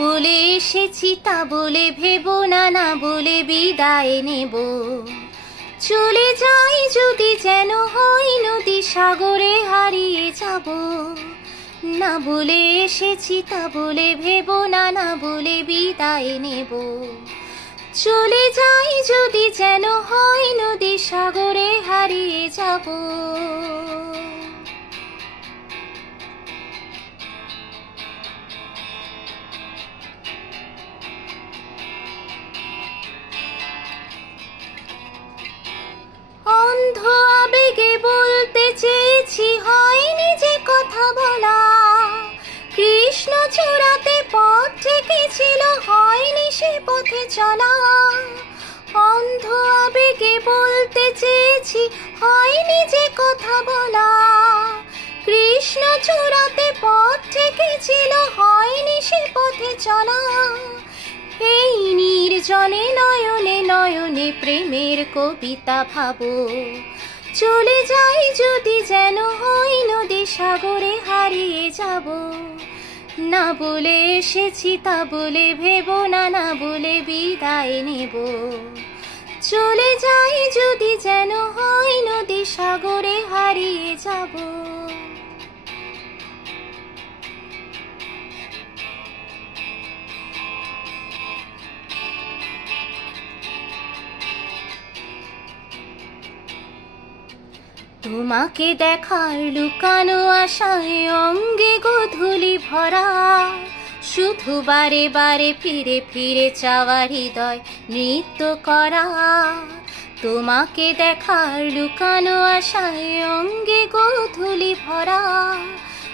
বলে এসেছি তা বলে ভেবো না, না বলে বিদায় নেব। চলে যাই যদি যেন হয় নদী সাগরে হারিয়ে যাব। না বলে এসেছি তা বলে ভেবো না, না বলে বিদায় নেব। চলে যাই যদি যেন হয় নদী সাগরে হারিয়ে যাব। অন্ধ আবেগে বলতে চেয়েছি, হয়নি যে কথা বলা। কৃষ্ণ চূড়াতে পথ ঠেকেছিল, হয়নি সে পথে চলা। অন্ধ আবেগে বলতে চেয়েছি, হয়নি যে কথা বলা। কৃষ্ণ চূড়াতে পথ ঠেকেছিল, হয়নি সে পথে চলা। এই নির্জনে নয়নে নয়নে প্রেমের কবিতা ভাবো। চলে যাই যদি যেন হয় নদী সাগরে হারিয়ে যাব। না বলে এসেছি তা বলে ভেবো না, না বলে বিদায় নেব। চলে যাই যদি যেন হয় নদী সাগরে হারিয়ে যাব। তোমাকে দেখার লুকানো আশায় অঙ্গে গোধূলি ভরা। শুধু বারে বারে ফিরে ফিরে চাওয়া হৃদয় নৃত্য করা। তোমাকে দেখার লুকানো আশায় অঙ্গে গোধূলি ভরা।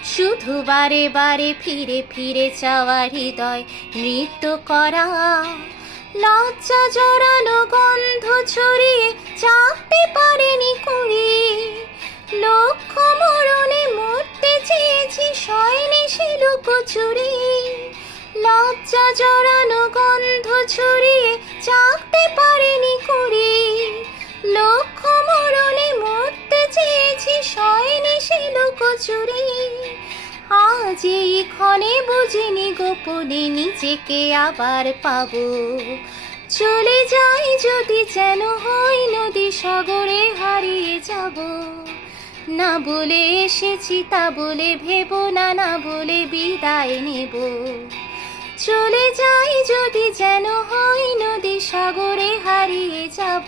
শুধু বারে বারে ফিরে ফিরে চাওয়া হৃদয় নৃত্য করা। লজ্জা জড়ানো গন্ধ ছড়িয়ে চাপতে পারেনি কুড়ি। লক্ষ্য মরণে মরতে চেয়েছি, শয়নে সে লুকোচুরি। লজ্জা জড়ানো গন্ধ ছড়িয়ে চাপতে পারেনি কুড়ি। লক্ষ্য মরণে মরতে চেয়েছি, শয়নে সে লুকোচুরি। আজ এই ক্ষণে বুঝিনি গোপনে নিজেকে আবার পাবো। চলে যাই যদি যেন হয় নদী সাগরে হারিয়ে যাব। না বলে এসেছি তা বলে ভেবো না, না বলে বিদায় নেব। চলে যাই যদি যেন হয় নদী সাগরে হারিয়ে যাব।